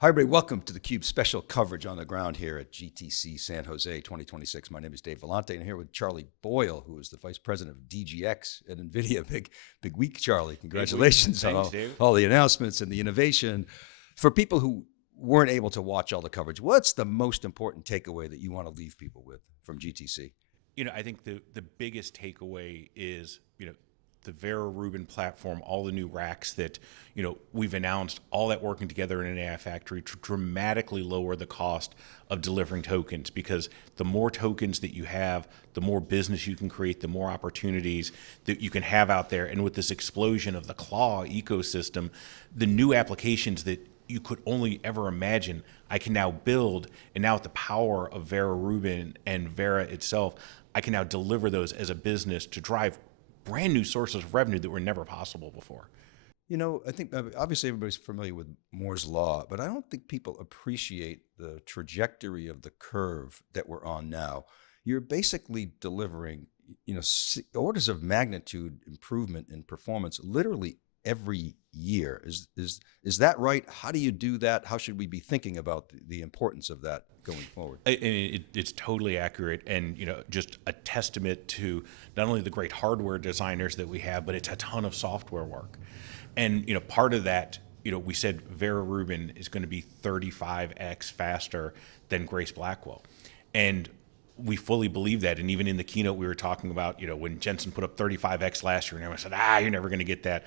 Hi, everybody. Welcome to theCUBE special coverage on the ground here at GTC San Jose 2026. My name is Dave Vellante, and I'm here with Charlie Boyle, who is the Vice President of DGX at NVIDIA. Big week, Charlie. Congratulations on all the announcements and the innovation. For people who weren't able to watch all the coverage, what's the most important takeaway that you want to leave people with from GTC? I think the biggest takeaway is, the Vera Rubin platform, all the new racks that, we've announced, all that working together in an AI factory to dramatically lower the cost of delivering tokens, because the more tokens that you have, the more business you can create, the more opportunities that you can have out there. And with this explosion of the Claw ecosystem, the new applications that you could only ever imagine, I can now build, and now with the power of Vera Rubin and Vera itself, I can now deliver those as a business to drive brand new sources of revenue that were never possible before. I think obviously everybody's familiar with Moore's Law, but I don't think people appreciate the trajectory of the curve that we're on now. You're basically delivering, orders of magnitude improvement in performance literally every year. Is that right? How do you do that? How should we be thinking about the importance of that going forward? It's totally accurate, and just a testament to not only the great hardware designers that we have, but it's a ton of software work. And part of that, we said Vera Rubin is going to be 35x faster than Grace Blackwell, and we fully believe that. And even in the keynote, we were talking about, when Jensen put up 35x last year, and everyone said, you're never going to get that.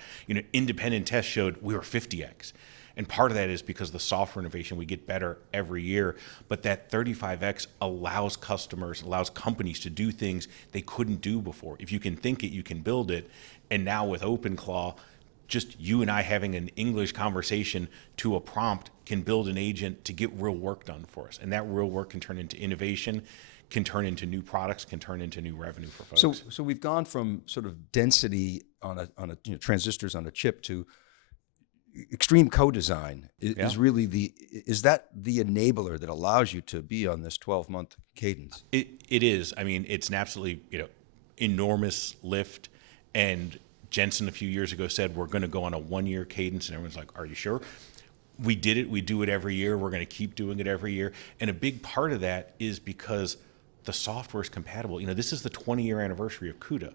Independent tests showed we were 50x. And part of that is because the software innovation, we get better every year. But that 35x allows customers, allows companies to do things they couldn't do before. If you can think it, you can build it. And now with OpenClaw, just you and I having an English conversation to a prompt can build an agent to get real work done for us. And that real work can turn into innovation, can turn into new products, can turn into new revenue for folks. So we've gone from sort of density on a transistors on a chip to extreme co-design. Is that the enabler that allows you to be on this 12-month cadence? It is. I mean, it's an absolutely enormous lift. And Jensen a few years ago said we're going to go on a 1-year cadence, and everyone's like, "Are you sure?" We did it. We do it every year. We're going to keep doing it every year. And a big part of that is because the software is compatible. This is the 20-year anniversary of CUDA.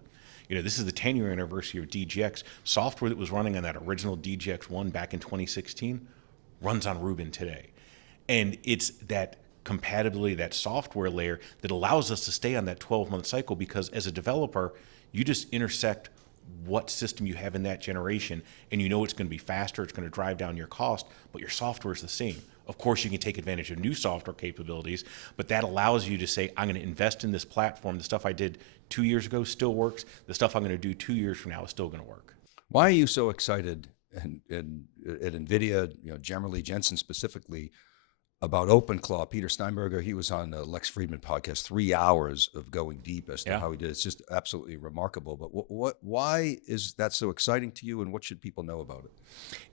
This is the 10-year anniversary of DGX. Software that was running on that original DGX1 back in 2016 runs on Rubin today. And it's that compatibility, that software layer that allows us to stay on that 12-month cycle, because as a developer, you just intersect what system you have in that generation, and it's going to be faster, it's going to drive down your cost, but your software is the same. Of course, you can take advantage of new software capabilities, but that allows you to say, I'm going to invest in this platform. The stuff I did 2 years ago still works. The stuff I'm going to do 2 years from now is still going to work. Why are you so excited and at NVIDIA, generally, Jensen specifically, about OpenClaw? Peter Steinberger, he was on the Lex Friedman podcast, 3 hours of going deep as to how he did it. It's just absolutely remarkable. But why is that so exciting to you, and what should people know about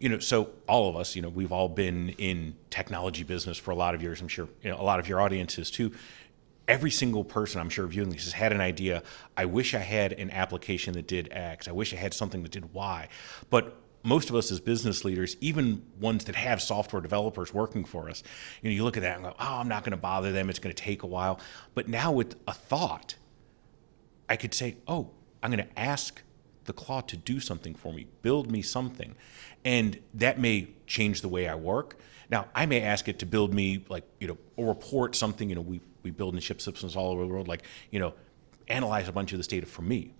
it? So all of us, we've all been in technology business for a lot of years. I'm sure a lot of your audiences too. Every single person, I'm sure, viewing this has had an idea. I wish I had an application that did X. I wish I had something that did Y. But most of us as business leaders, even ones that have software developers working for us, you look at that and go, I'm not going to bother them. It's going to take a while. But now with a thought, I could say, I'm going to ask the Claw to do something for me, build me something. And that may change the way I work. Now, I may ask it to build me a report, something, we build and ship systems all over the world, analyze a bunch of this data for me.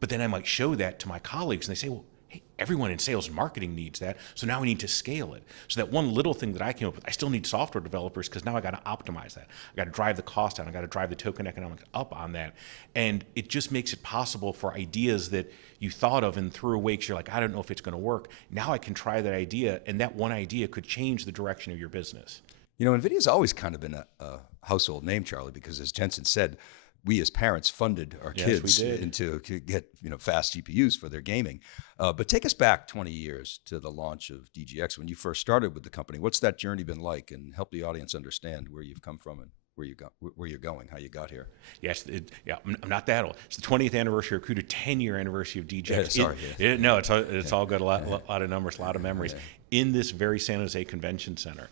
But then I might show that to my colleagues, and they say, well, hey, everyone in sales and marketing needs that, so now we need to scale it. So that one little thing that I came up with, I still need software developers, because now I got to optimize that. I got to drive the cost down. I got to drive the token economics up on that. And it just makes it possible for ideas that you thought of and threw away because you're like, I don't know if it's going to work. Now I can try that idea, and that one idea could change the direction of your business. NVIDIA's always kind of been a household name, Charlie, because as Jensen said, we as parents funded our kids into get fast GPUs for their gaming. But take us back 20 years to the launch of DGX when you first started with the company. What's that journey been like, and help the audience understand where you've come from and where you're going, how you got here. Yes, I'm not that old. It's the 20th anniversary of CUDA, 10-year anniversary of DJX. Yeah, sorry. No, it's all good. A lot of numbers, a lot of memories. Yeah. In this very San Jose Convention Center,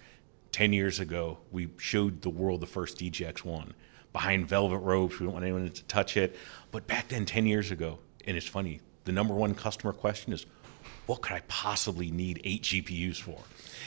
10 years ago, we showed the world the first DJX-1 behind velvet ropes. We don't want anyone to touch it. But back then, 10 years ago, and it's funny, the number one customer question is, what could I possibly need 8 GPUs for?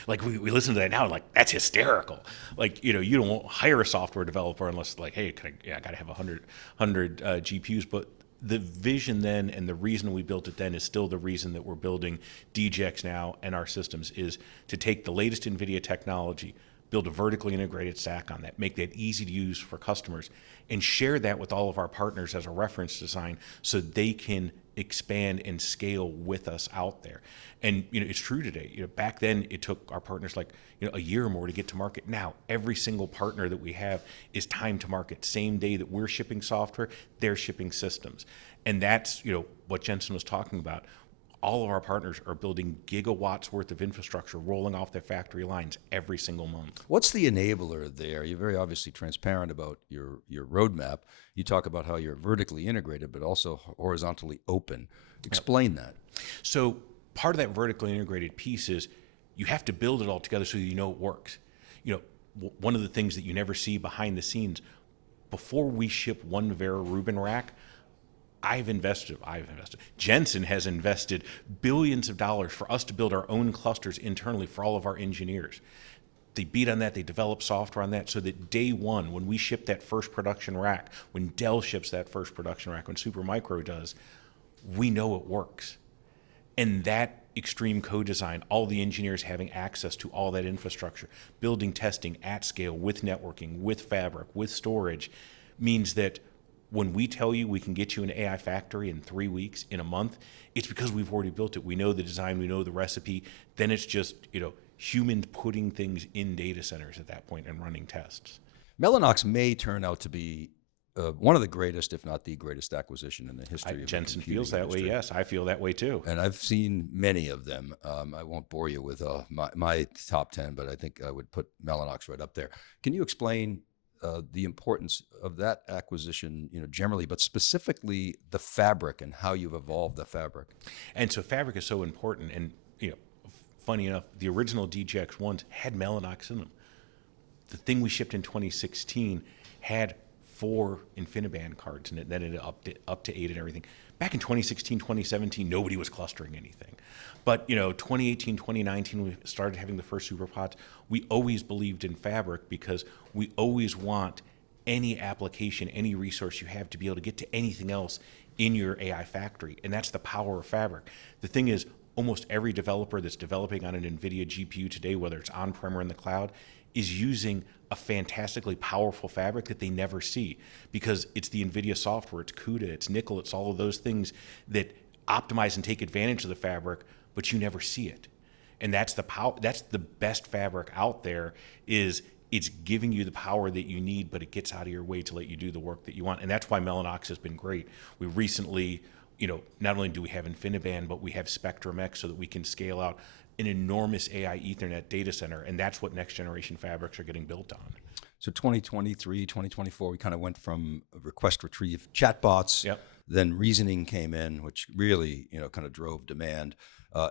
Like, we listen to that now, like, that's hysterical. Like, you don't hire a software developer unless, like, hey, I got to have 100 GPUs. But the vision then and the reason we built it then is still the reason that we're building DJX now and our systems, is to take the latest NVIDIA technology, build a vertically integrated stack on that, make that easy to use for customers, and share that with all of our partners as a reference design so they can expand and scale with us out there. And it's true today. Back then it took our partners like a year or more to get to market. Now every single partner that we have is time to market. Same day that we're shipping software, they're shipping systems. And that's what Jensen was talking about. All of our partners are building gigawatts worth of infrastructure rolling off their factory lines every single month. What's the enabler there? You're very obviously transparent about your roadmap. You talk about how you're vertically integrated, but also horizontally open. Explain that. So part of that vertically integrated piece is you have to build it all together so it works. One of the things that you never see behind the scenes, before we ship one Vera Rubin rack, I've invested, Jensen has invested billions of dollars for us to build our own clusters internally for all of our engineers. They beat on that, they develop software on that, so that day one, when we ship that first production rack, when Dell ships that first production rack, when Supermicro does, we know it works. And that extreme co-design, all the engineers having access to all that infrastructure, building testing at scale with networking, with fabric, with storage, means that when we tell you we can get you an AI factory in 3 weeks, in a month, it's because we've already built it. We know the design, we know the recipe. Then it's just, humans putting things in data centers at that point and running tests. Mellanox may turn out to be one of the greatest, if not the greatest acquisition in the history of Jensen the computing feels that industry. way, yes. I feel that way too. And I've seen many of them. I won't bore you with my top 10, but I think I would put Mellanox right up there. Can you explain the importance of that acquisition, generally, but specifically the fabric and how you've evolved the fabric? And so fabric is so important. And funny enough, the original DJX-1s had Mellanox in them. The thing we shipped in 2016 had 4 InfiniBand cards in it, then it up to 8 and everything. Back in 2016, 2017, nobody was clustering anything. But 2018, 2019, we started having the first SuperPODs. We always believed in fabric because we always want any application, any resource you have to be able to get to anything else in your AI factory. And that's the power of fabric. The thing is, almost every developer that's developing on an NVIDIA GPU today, whether it's on-prem or in the cloud, is using a fantastically powerful fabric that they never see, because it's the NVIDIA software, it's CUDA, it's Nickel, it's all of those things that optimize and take advantage of the fabric, but you never see it. And that's the power. That's the best fabric out there. Is it's giving you the power that you need, but it gets out of your way to let you do the work that you want. And that's why Mellanox has been great. We recently, not only do we have InfiniBand, but we have Spectrum-X so that we can scale out an enormous AI Ethernet data center. And that's what next generation fabrics are getting built on. So 2023, 2024, we kind of went from request retrieve chatbots. Yep. Then reasoning came in, which really, kind of drove demand.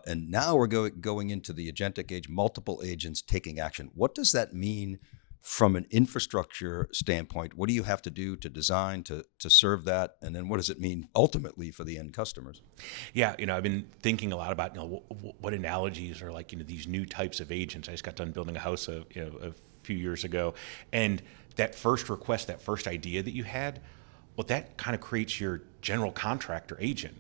And now we're going into the agentic age, multiple agents taking action. What does that mean from an infrastructure standpoint? What do you have to do to design to serve that? And then what does it mean ultimately for the end customers? Yeah, I've been thinking a lot about what analogies are like these new types of agents. I just got done building a house a few years ago, and that first request, that first idea that you had, well, that kind of creates your general contractor agent.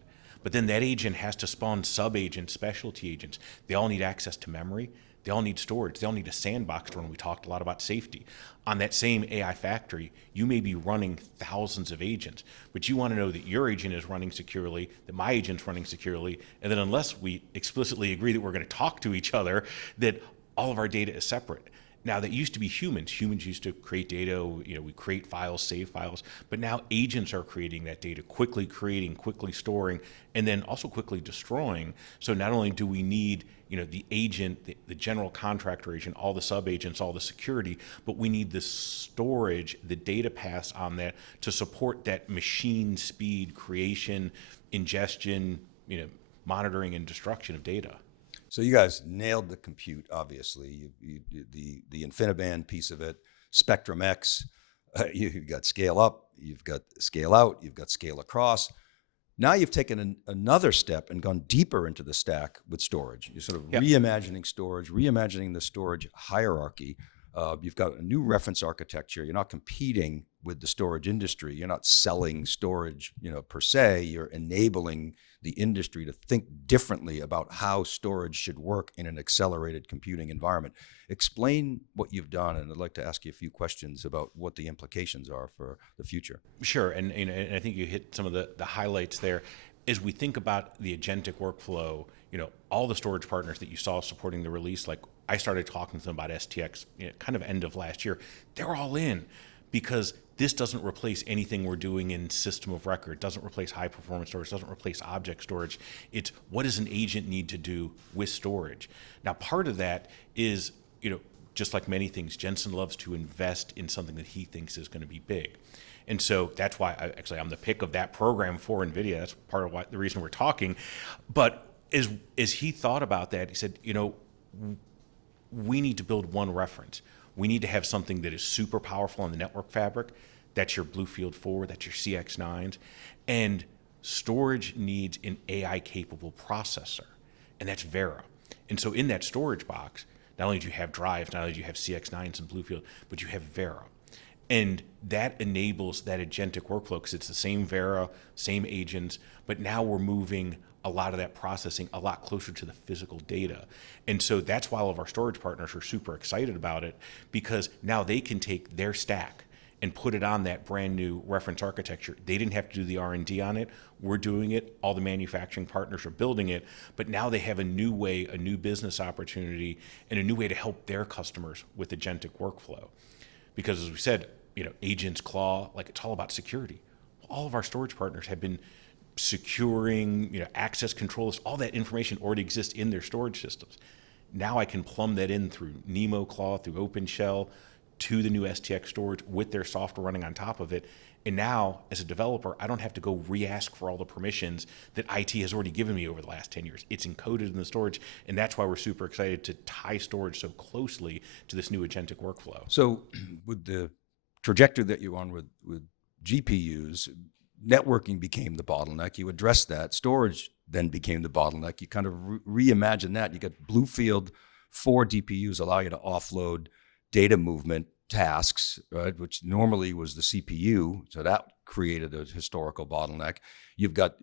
But then that agent has to spawn sub-agents, specialty agents. They all need access to memory. They all need storage. They all need a sandbox to run. We talked a lot about safety. On that same AI factory, you may be running thousands of agents, but you want to know that your agent is running securely, that my agent's running securely, and then unless we explicitly agree that we're going to talk to each other, that all of our data is separate. Now that used to be humans. Humans used to create data, we create files, save files, but now agents are creating that data, quickly creating, quickly storing, and then also quickly destroying. So not only do we need the agent, the general contractor agent, all the sub-agents, all the security, but we need the storage, the data paths on that to support that machine speed creation, ingestion, monitoring and destruction of data. So you guys nailed the compute, obviously. The InfiniBand piece of it, Spectrum-X, you've got scale up, you've got scale out, you've got scale across. Now you've taken another step and gone deeper into the stack with storage. You're sort of reimagining storage, reimagining the storage hierarchy. You've got a new reference architecture. You're not competing with the storage industry. You're not selling storage, per se. You're enabling the industry to think differently about how storage should work in an accelerated computing environment. Explain what you've done, and I'd like to ask you a few questions about what the implications are for the future. Sure, and I think you hit some of the highlights there. As we think about the agentic workflow, all the storage partners that you saw supporting the release, like I started talking to them about STX kind of end of last year, they're all in because this doesn't replace anything we're doing in system of record, doesn't replace high performance storage, doesn't replace object storage. It's what does an agent need to do with storage? Now, part of that is, just like many things, Jensen loves to invest in something that he thinks is going to be big. And so that's why I'm the pick of that program for NVIDIA. That's part of the reason we're talking. But as he thought about that, he said, we need to build one reference. We need to have something that is super powerful on the network fabric. That's your BlueField-4, that's your CX9s. And storage needs an AI-capable processor, and that's Vera. And so in that storage box, not only do you have drives, not only do you have CX9s and BlueField, but you have Vera. And that enables that agentic workflow because it's the same Vera, same agents, but now we're moving a lot of that processing a lot closer to the physical data. And so that's why all of our storage partners are super excited about it, because now they can take their stack and put it on that brand new reference architecture. They didn't have to do the R&D on it. We're doing it. All the manufacturing partners are building it. But now they have a new way, a new business opportunity, and a new way to help their customers with agentic workflow. Because as we said, agents, claw, it's all about security. All of our storage partners have been securing, access controls, all that information already exists in their storage systems. Now I can plumb that in through Nemo Claw, through OpenShell, to the new STX storage with their software running on top of it. And now, as a developer, I don't have to go re-ask for all the permissions that IT has already given me over the last 10 years. It's encoded in the storage, and that's why we're super excited to tie storage so closely to this new agentic workflow. So with the trajectory that you're on with GPUs, networking became the bottleneck. You addressed that. Storage then became the bottleneck. You kind of reimagined that. You got BlueField-4 DPUs allow you to offload data movement tasks, right, which normally was the CPU. So that created a historical bottleneck. You've got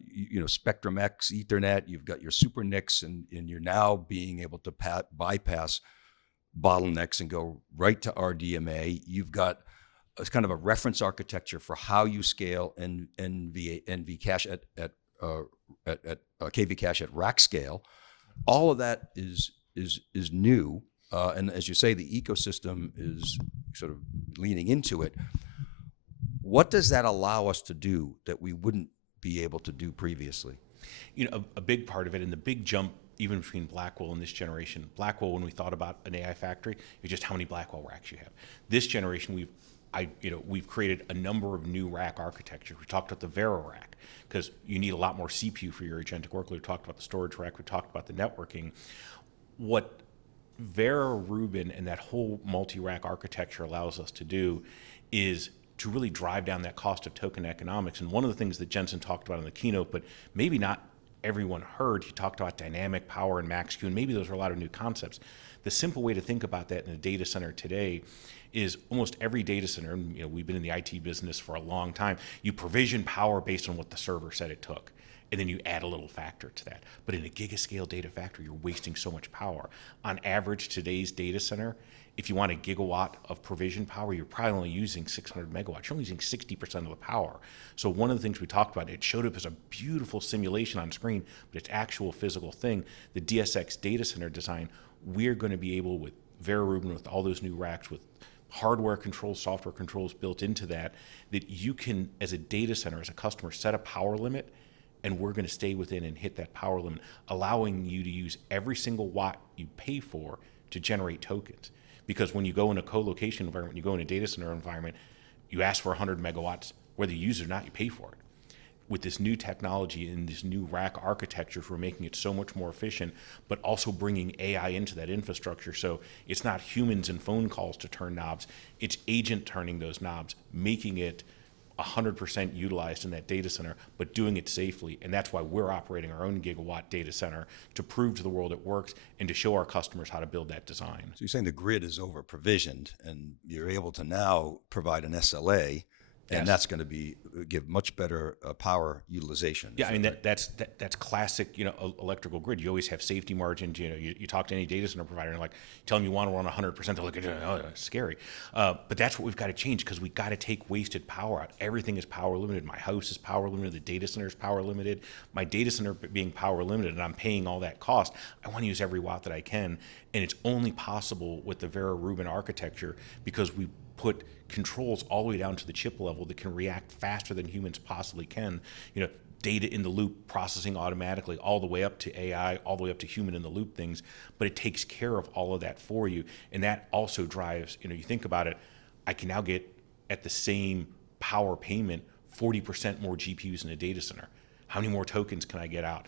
Spectrum-X Ethernet. You've got your Super NICs, and you're now being able to bypass bottlenecks and go right to RDMA. You've got it's kind of a reference architecture for how you scale NV cache at KV cache at rack scale. All of that is new, and as you say, the ecosystem is sort of leaning into it. What does that allow us to do that we wouldn't be able to do previously? A big part of it, and the big jump even between Blackwell and this generation. Blackwell, when we thought about an AI factory, is just how many Blackwell racks you have. This generation, we've created a number of new rack architectures. We talked about the Vera rack because you need a lot more CPU for your agentic workload. We talked about the storage rack. We talked about the networking. What Vera Rubin and that whole multi-rack architecture allows us to do is to really drive down that cost of token economics. And one of the things that Jensen talked about in the keynote, but maybe not everyone heard, he talked about dynamic power and max Q, and maybe those are a lot of new concepts. The simple way to think about that in a data center today is almost every data center, and we've been in the IT business for a long time, you provision power based on what the server said it took, and then you add a little factor to that. But in a gigascale data factory, you're wasting so much power. On average, today's data center, if you want a gigawatt of provision power, you're probably only using 600 megawatts. You're only using 60% of the power. So one of the things we talked about, it showed up as a beautiful simulation on screen, but it's actual physical thing. The DSX data center design, we're going to be able, with Vera Rubin, with all those new racks, with hardware controls, software controls built into that, that you can, as a data center, as a customer, set a power limit, and we're going to stay within and hit that power limit, allowing you to use every single watt you pay for to generate tokens. Because when you go in a co-location environment, you go in a data center environment, you ask for 100 megawatts, whether you use it or not, you pay for it. With this new technology and this new rack architectures, we're making it so much more efficient, but also bringing AI into that infrastructure. So it's not humans and phone calls to turn knobs, it's agent turning those knobs, making it 100% utilized in that data center, but doing it safely. And that's why we're operating our own gigawatt data center, to prove to the world it works and to show our customers how to build that design. So you're saying the grid is over provisioned, and you're able to now provide an SLA, and Yes. that's going to give much better power utilization. Yeah, I mean, that's classic, electrical grid. You always have safety margins. You talk to any data center provider and tell them you want to run 100%, they're like, oh, that's scary. But that's what we've got to change, because we've got to take wasted power out. Everything is power limited. My house is power limited. The data center is power limited. My data center being power limited, and I'm paying all that cost, I want to use every watt that I can. And it's only possible with the Vera Rubin architecture, because we put controls all the way down to the chip level that can react faster than humans possibly can. Data in the loop processing automatically, all the way up to AI, all the way up to human in the loop things, but it takes care of all of that for you. And that also drives, you think about it, I can now get, at the same power payment, 40% more GPUs in a data center. How many more tokens can I get out?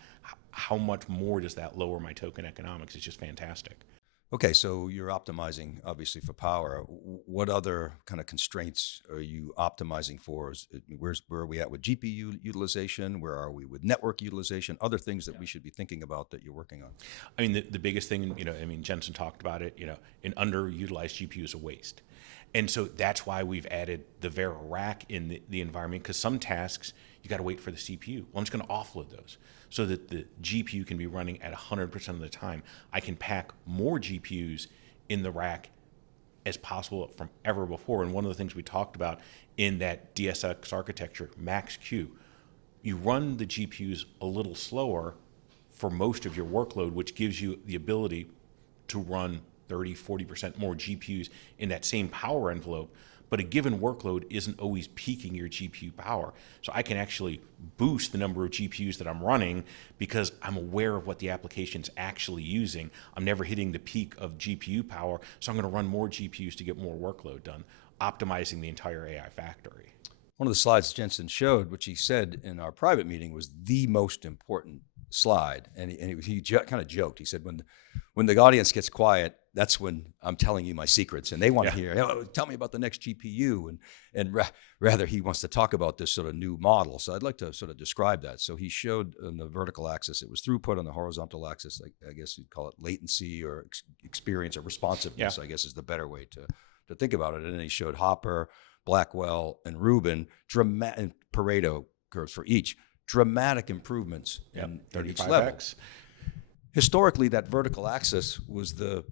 How much more does that lower my token economics? It's just fantastic. Okay, so you're optimizing obviously for power. What other kind of constraints are you optimizing for? Where are we at with GPU utilization? Where are we with network utilization? Other things that we should be thinking about that you're working on? I mean, the biggest thing, Jensen talked about it, an underutilized GPU is a waste. And so that's why we've added the Vera rack in the environment, because some tasks, you got to wait for the CPU. Well, I'm just going to offload those, so that the GPU can be running at 100% of the time. I can pack more GPUs in the rack as possible from ever before. And one of the things we talked about in that DSX architecture, Max-Q, you run the GPUs a little slower for most of your workload, which gives you the ability to run 30, 40% more GPUs in that same power envelope. But a given workload isn't always peaking your GPU power. So I can actually boost the number of GPUs that I'm running, because I'm aware of what the application's actually using. I'm never hitting the peak of GPU power, so I'm going to run more GPUs to get more workload done, optimizing the entire AI factory. One of the slides Jensen showed, which he said in our private meeting was the most important slide, and he kind of joked. He said, when the audience gets quiet, that's when I'm telling you my secrets, and they want to hear, oh, tell me about the next GPU, and rather he wants to talk about this sort of new model. So I'd like to sort of describe that. So he showed on the vertical axis, it was throughput. On the horizontal axis, I guess you'd call it latency or experience or responsiveness, I guess is the better way to think about it. And then he showed Hopper, Blackwell, and Rubin, and Pareto curves for each, dramatic improvements in each level. Historically, that vertical axis was the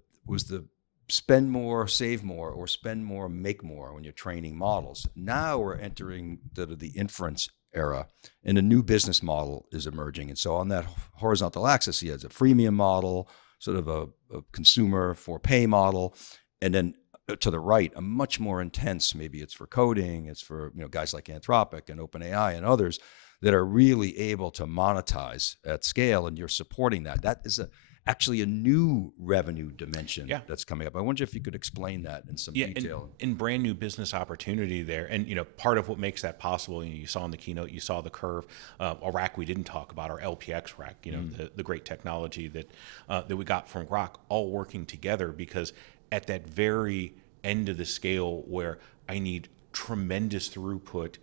spend more, save more, or spend more, make more when you're training models. Now we're entering the inference era, and a new business model is emerging. And so on that horizontal axis, he has a freemium model, sort of a consumer for pay model, and then to the right, a much more intense, maybe it's for coding, it's for guys like Anthropic and OpenAI and others that are really able to monetize at scale, and you're supporting that. That is actually a new revenue dimension that's coming up. I wonder if you could explain that in some detail. And brand new business opportunity there. And part of what makes that possible, you saw in the keynote, you saw the curve, a rack we didn't talk about, our LPX rack, the great technology that we got from Grok, all working together, because at that very end of the scale where I need tremendous throughput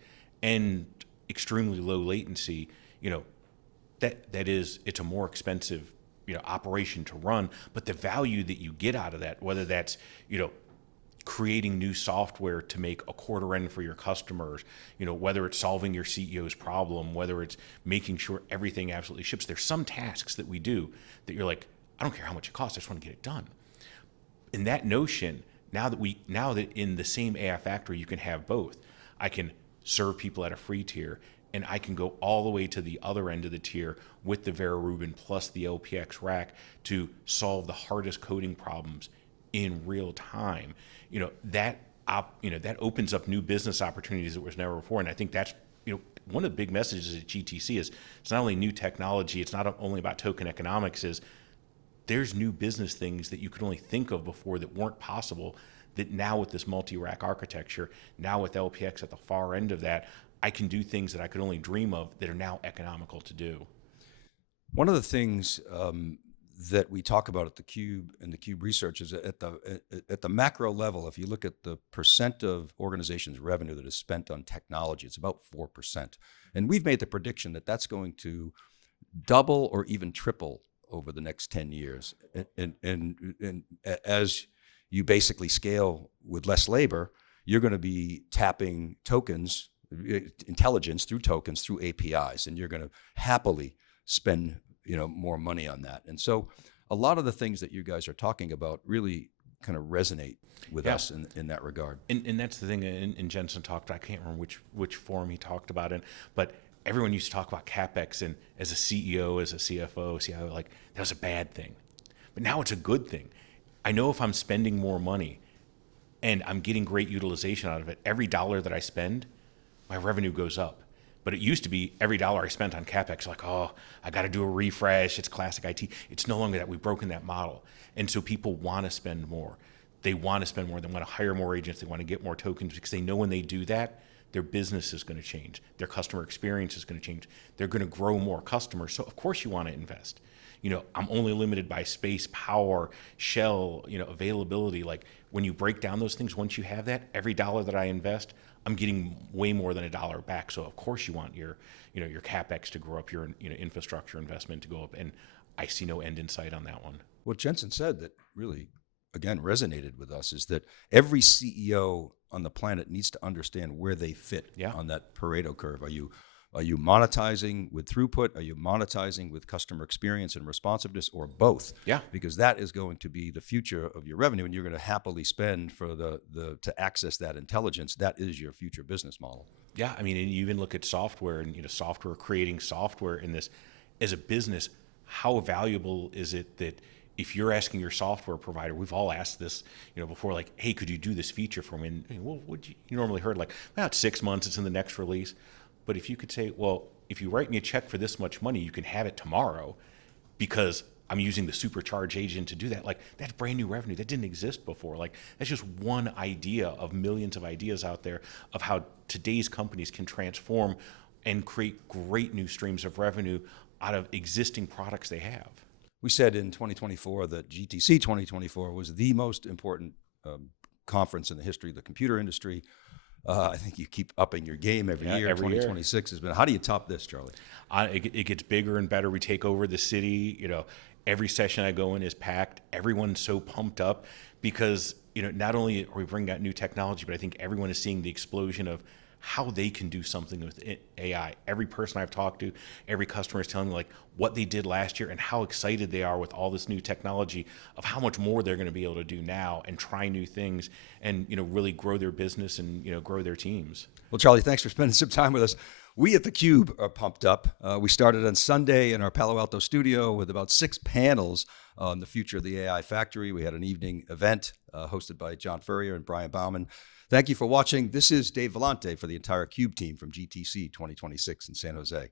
and extremely low latency, it's a more expensive operation to run, but the value that you get out of that, whether that's creating new software to make a quarter end for your customers, whether it's solving your CEO's problem, whether it's making sure everything absolutely ships. There's some tasks that we do that you're like, I don't care how much it costs, I just want to get it done. In that notion, now that in the same AI factory you can have both, I can serve people at a free tier, and I can go all the way to the other end of the tier with the Vera Rubin plus the LPX rack to solve the hardest coding problems in real time, that that opens up new business opportunities that was never before. And I think that's one of the big messages at GTC is it's not only new technology, it's not only about token economics, is there's new business things that you could only think of before that weren't possible, that now with this multi-rack architecture, now with LPX at the far end of that, I can do things that I could only dream of that are now economical to do. One of the things that we talk about at theCUBE and theCUBE research is at the macro level, if you look at the percent of organizations' revenue that is spent on technology, it's about 4%. And we've made the prediction that that's going to double or even triple over the next 10 years. And as you basically scale with less labor, you're going to be tapping tokens, intelligence through tokens, through APIs, and you're going to happily spend more money on that. And so a lot of the things that you guys are talking about really kind of resonate with us in that regard. And that's the thing, and Jensen talked, I can't remember which forum he talked about it, but everyone used to talk about CapEx, and as a CEO, as a CFO, CIO, like that was a bad thing. But now it's a good thing. I know if I'm spending more money and I'm getting great utilization out of it, every dollar that I spend, my revenue goes up. But it used to be every dollar I spent on CapEx, like, oh, I got to do a refresh. It's classic IT. It's no longer that. We've broken that model. And so people want to spend more. They want to spend more. They want to hire more agents. They want to get more tokens because they know when they do that, their business is going to change. Their customer experience is going to change. They're going to grow more customers. So of course you want to invest. I'm only limited by space, power, shell, availability. Like when you break down those things, once you have that, every dollar that I invest, I'm getting way more than $1 back. So of course you want your CapEx to grow up, your infrastructure investment to go up, and I see no end in sight on that one. What Jensen said that really, again, resonated with us is that every CEO on the planet needs to understand where they fit on that Pareto curve. Are you monetizing with throughput? Are you monetizing with customer experience and responsiveness, or both? Yeah. Because that is going to be the future of your revenue, and you're going to happily spend for to access that intelligence. That is your future business model. Yeah, I mean, and you even look at software and software, creating software in this as a business. How valuable is it that if you're asking your software provider, we've all asked this, before, like, hey, could you do this feature for me? And well, what you normally heard, like, about 6 months, it's in the next release. But if you could say, well, if you write me a check for this much money, you can have it tomorrow because I'm using the supercharge agent to do that. Like, that's brand new revenue. That didn't exist before. Like, that's just one idea of millions of ideas out there of how today's companies can transform and create great new streams of revenue out of existing products they have. We said in 2024 that GTC 2024 was the most important conference in the history of the computer industry. I think you keep upping your game every year. 2026 has been. How do you top this, Charlie? It gets bigger and better. We take over the city. Every session I go in is packed. Everyone's so pumped up because not only are we bringing out new technology, but I think everyone is seeing the explosion of how they can do something with AI. Every person I've talked to, every customer is telling me like what they did last year and how excited they are with all this new technology of how much more they're going to be able to do now and try new things and really grow their business and grow their teams. Well, Charlie, thanks for spending some time with us. We at theCUBE are pumped up. We started on Sunday in our Palo Alto studio with about 6 panels on the future of the AI factory. We had an evening event hosted by John Furrier and Brian Bauman. Thank you for watching. This is Dave Vellante for the entire CUBE team from GTC 2026 in San Jose.